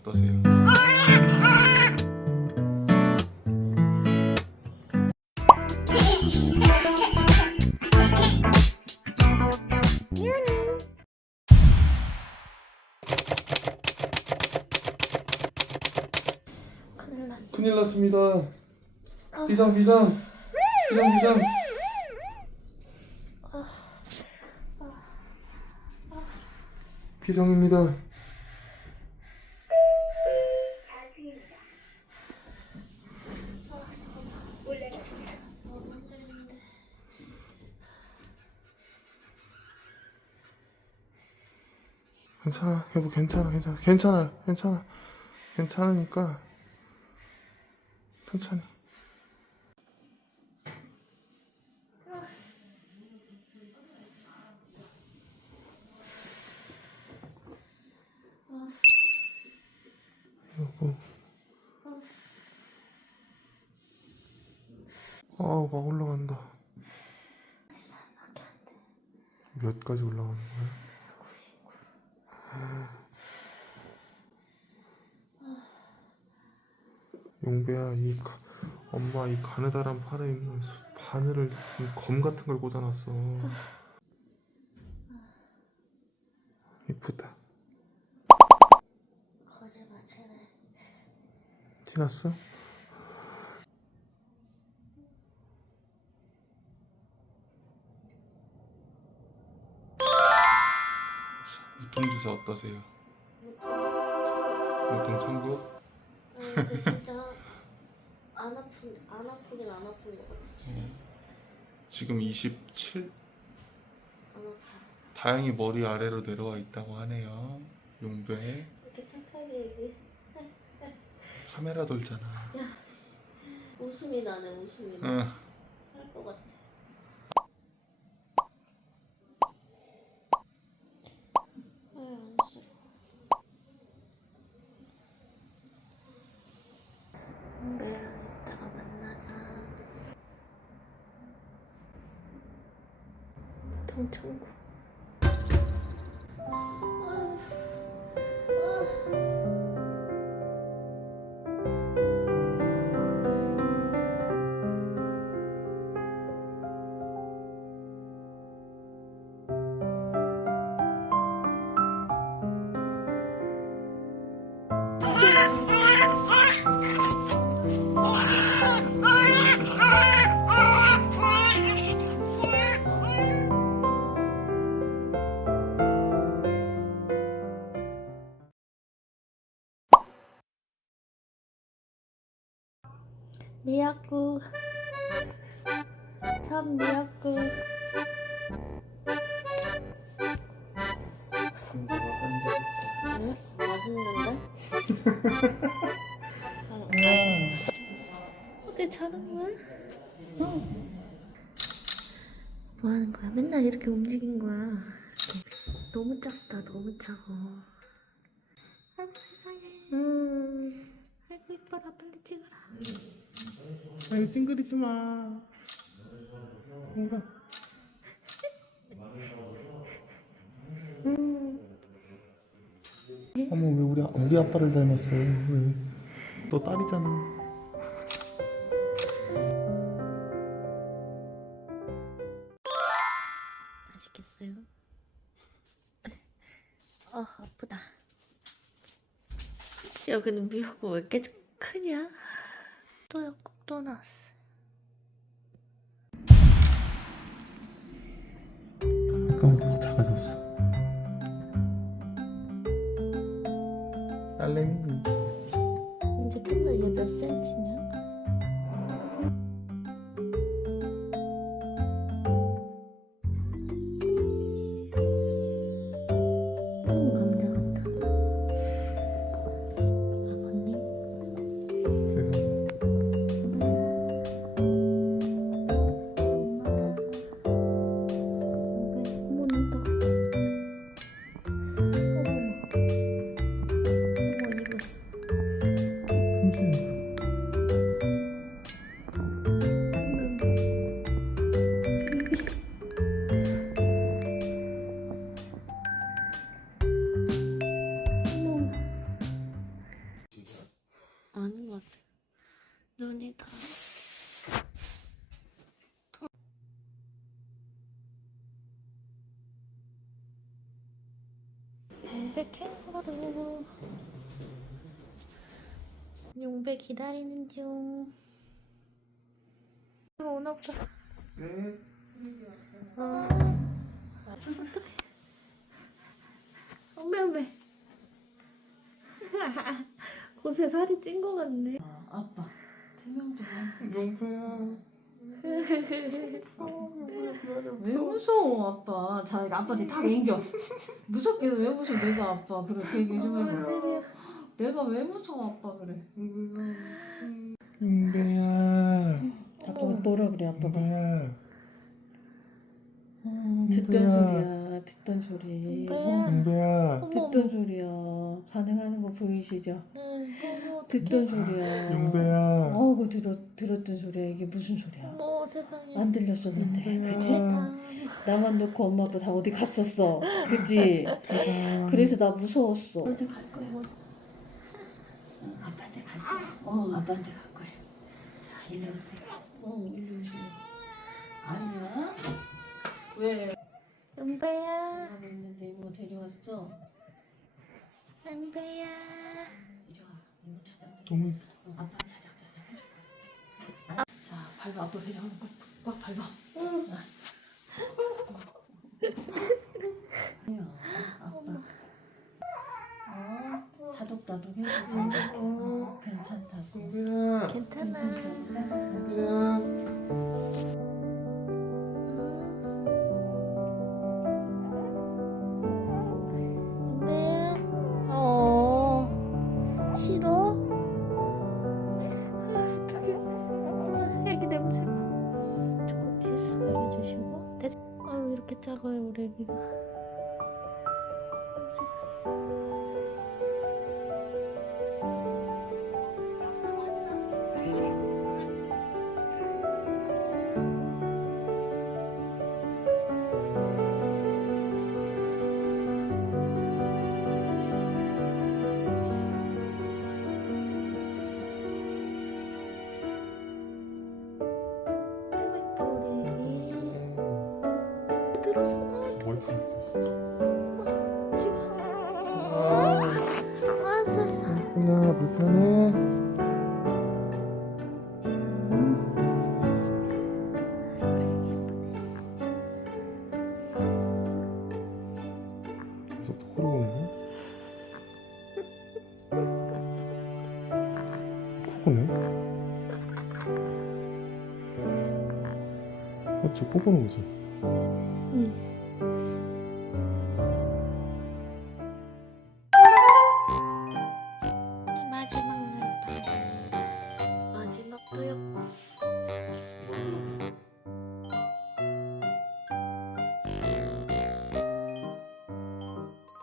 어떠세요? 큰일 났습니다. 비상 비상 비상 비상. 비상입니다. 너무 힘들는데. 괜찮아 여보 괜찮아 괜찮아 괜찮아 괜찮아. 괜찮으니까 천천히. 여보 아막 올라간다. 몇 가지 올라가는 거야? 용배야 이 가, 엄마 이 가느다란 팔에 있는 수- 바늘을 무슨 검 같은 걸 꽂아놨어 이쁘다 거짓말 치네. 티났어? 유통주사 어떠세요? 유통 천국? 근데 진짜 안 아픈 안 아프긴 안 아픈 것 같아. 지금. 지금 27? 안 아파. 다행히 머리 아래로 내려와 있다고 하네요 용배 이렇게 착하게 얘기. 카메라 돌잖아 웃음이 나네 웃음이 나. 응. 살 것 같아. 아유 안쓰러. 매야 이따가 만나자. 동천구. 미역국 참 미역국 응? 맛있는데? 아, 맛있어 어떻게 자는 거야? 어. 뭐 하는 거야? 맨날 이렇게 움직인 거야 너무 작다 너무 작아 아이고 세상에 음. 아이고 이뻐라. 빨리 찍어라. 아니 찡그리지 마. 뭔가. 어머 왜 우리 우리 아빠를 닮았어 왜? 너 딸이잖아. 맛있겠어요? 어 아프다 야 근데 미역국 왜 이렇게 크냐? 또 약국 또 나왔어 아까보다 작아졌어 딸내미 이제 끝나 얘몇 센치냐? 아닌 것 같아요. 눈이 다. 용배 캥거루. 용백 기다리는 중. 오나 보다. 응. 어. 어떡해. 엄매 엄매. 곳에 살이 찐 거 같네 아, 아빠 태명도 용배야. 무서워 용배야 미안해 왜 무서워. 무서워 아빠 자 아빠 뒤다 앵겨 무섭게 왜 무서워 내가 아빠 그렇게 얘기 좀 해봐 내가 왜 무서워 아빠 그래 용배야. 아빠가 뭐라 그래 아빠가 용배야. 어, 듣던 용배야. 소리야 듣던 소리. 용배야. 어, 용배야. 듣던 소리야. 반응하는 거 보이시죠? 어머 듣던 소리야. 용배야. 어 그 들었, 들었던 소리야. 이게 무슨 소리야? 어머 세상에. 안 들렸었는데. 그치? 세상 나만 놓고 엄마 아빠 다 어디 갔었어? 그치. 그래서 나 무서웠어. 어디 갈 거야? 어, 아빠한테 갈 거야. 어 아빠한테 갈 거야. 자 일로 오세요. 어 일로 오세요. 아니야? 왜 용배야. 하고 있는데 이모 데려왔어? 용배야. 이리 와 이모 찾아 너무 어, 아빠 해줄 거야 자 밟아 아빠 배정 꽉 밟아 이렇게 작아요 우리 애기가. 어, 세상에 왔어 용배야 불편해. 이제 또 코로 오는데? 코고네? 맞지? 코 보는 거지?